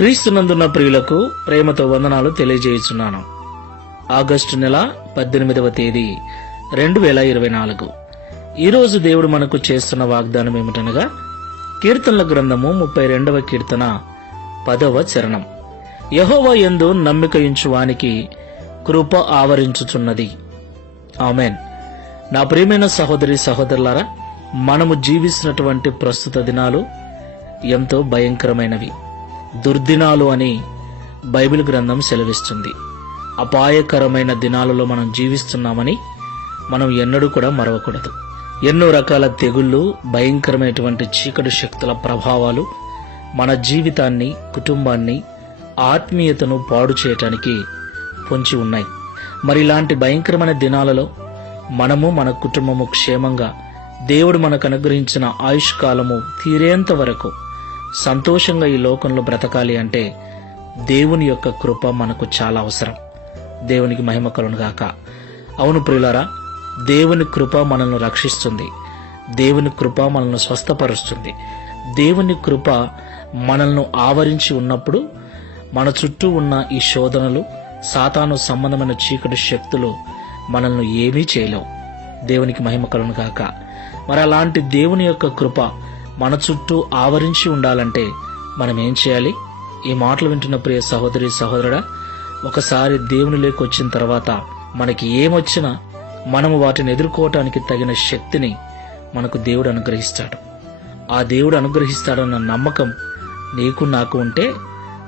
క్రీస్తునందున్న ప్రియులకు ప్రేమతో వందనాలు తెలియజేయుచున్నాను. ఆగస్టు నెల పద్దెనిమిదవ తేదీ రెండు వేల ఇరవై నాలుగు. ఈరోజు దేవుడు మనకు చేస్తున్న వాగ్దానం ఏమిటనగా కీర్తనల గ్రంథము ముప్పై రెండవ కీర్తన పదవ చరణం. యహోవ యందు నమ్మిక వానికి కృప ఆవరించుచున్నది. ఆమెన్. నా ప్రియమైన సహోదరి సహోదరులారా మనము జీవిస్తున్నటువంటి ప్రస్తుత దినాలు ఎంతో భయంకరమైనవి. దుర్దినాలు అని బైబిల్ గ్రంథం సెలవిస్తుంది. అపాయకరమైన దినాలలో మనం జీవిస్తున్నామని మనం ఎన్నడూ కూడా మరవకూడదు. ఎన్నో రకాల తెగుళ్ళు భయంకరమైనటువంటి చీకటి శక్తుల ప్రభావాలు మన జీవితాన్ని కుటుంబాన్ని ఆత్మీయతను పాడు చేయటానికి పొంచి ఉన్నాయి. మరి ఇలాంటి భయంకరమైన దినాలలో మనము మన కుటుంబము క్షేమంగా దేవుడు మనకు అనుగ్రహించిన ఆయుష్కాలము తీరేంత వరకు సంతోషంగా ఈ లోకంలో బ్రతకాలి అంటే దేవుని యొక్క కృప మనకు చాలా అవసరం. దేవునికి మహిమ కలును గాక. అవును ప్రియులారా దేవుని కృప మనల్ని రక్షిస్తుంది. దేవుని కృప మనల్ని స్వస్థపరుస్తుంది. దేవుని కృప మనల్ని ఆవరించి ఉన్నప్పుడు మన చుట్టూ ఉన్న ఈ శోధనలు సాతాను సంబంధమైన చీకటి శక్తులు మనల్ని ఏమీ చేయలేవు. దేవునికి మహిమ కలును గాక. మరి అలాంటి దేవుని యొక్క కృప మన చుట్టూ ఆవరించి ఉండాలంటే మనం ఏం చేయాలి? ఈ మాటలు వింటున్న ప్రియ సహోదరి సహోదరుడా ఒకసారి దేవునిలోకి వచ్చిన తర్వాత మనకి ఏమొచ్చినా మనము వాటిని ఎదుర్కోవటానికి తగిన శక్తిని మనకు దేవుడు అనుగ్రహిస్తాడు. ఆ దేవుడు అనుగ్రహిస్తాడన్న నమ్మకం నీకు నాకు ఉంటే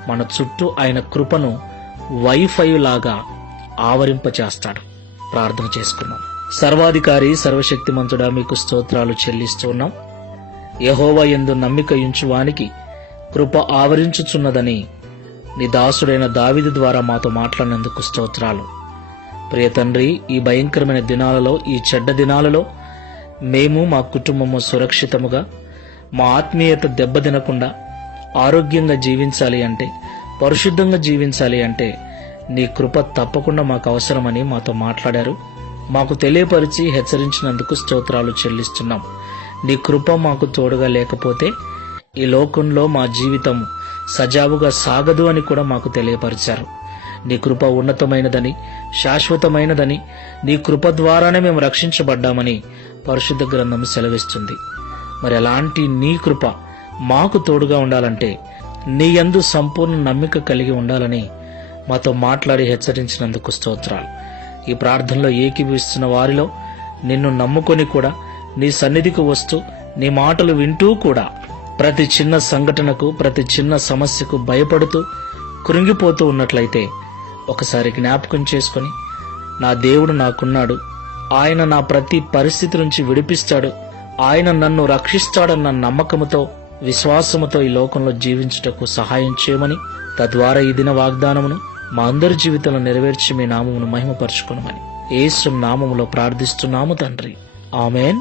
మన చుట్టూ ఆయన కృపను వైఫై లాగా ఆవరింపచేస్తాడు. ప్రార్థన చేసుకున్నాం సర్వాధికారి సర్వశక్తిమంతుడా మీకు స్తోత్రాలు చెల్లిస్తూ ఉన్నాం. యహోవ ఎందు నమ్మిక ఉంచువానికి కృప ఆవరించుచున్నదని నీ దాసుడైన దావిది ద్వారా మాతో మాట్లాడినందుకు స్తోత్రాలు. ప్రియ తండ్రి ఈ భయంకరమైన దినాలలో ఈ చెడ్డ దినాలలో మేము మా కుటుంబము సురక్షితముగా మా ఆత్మీయత దెబ్బతినకుండా ఆరోగ్యంగా జీవించాలి అంటే పరిశుద్ధంగా జీవించాలి అంటే నీ కృప తప్పకుండా మాకు అవసరమని మాతో మాట్లాడారు. మాకు తెలియపరిచి హెచ్చరించినందుకు స్తోత్రాలు చెల్లిస్తున్నాం. నీ కృప మాకు తోడుగా లేకపోతే ఈ లోకంలో మా జీవితం సజావుగా సాగదు అని కూడా మాకు తెలియపరిచారు. నీ కృప ఉన్నతమైనదని శాశ్వతమైనదని నీ కృప ద్వారానే మేము రక్షించబడ్డామని పరిశుద్ధ గ్రంథం సెలవిస్తుంది. మరి అలాంటి నీ కృప మాకు తోడుగా ఉండాలంటే నీ యందు సంపూర్ణ నమ్మిక కలిగి ఉండాలని మాతో మాట్లాడి హెచ్చరించినందుకు స్తోత్రాలు. ఈ ప్రార్థనలో ఏకీభవిస్తున్న వారిలో నిన్ను నమ్ముకొని కూడా నీ సన్నిధికి వస్తూ నీ మాటలు వింటూ కూడా ప్రతి చిన్న సంఘటనకు ప్రతి చిన్న సమస్యకు భయపడుతూ కృంగిపోతూ ఉన్నట్లయితే ఒకసారి జ్ఞాపకం చేసుకొని నా దేవుడు నాకున్నాడు. ఆయన నా ప్రతి పరిస్థితి నుంచి విడిపిస్తాడు. ఆయన నన్ను రక్షిస్తాడన్న నమ్మకముతో విశ్వాసముతో ఈ లోకంలో జీవించుటకు సహాయం చేయమని తద్వారా ఈ దిన వాగ్దానమును మా అందరి జీవితంలో నెరవేర్చి మీ నామమును మహిమపరచుకునమని యేసు నామములో ప్రార్థిస్తున్నాము తండ్రి. Amen.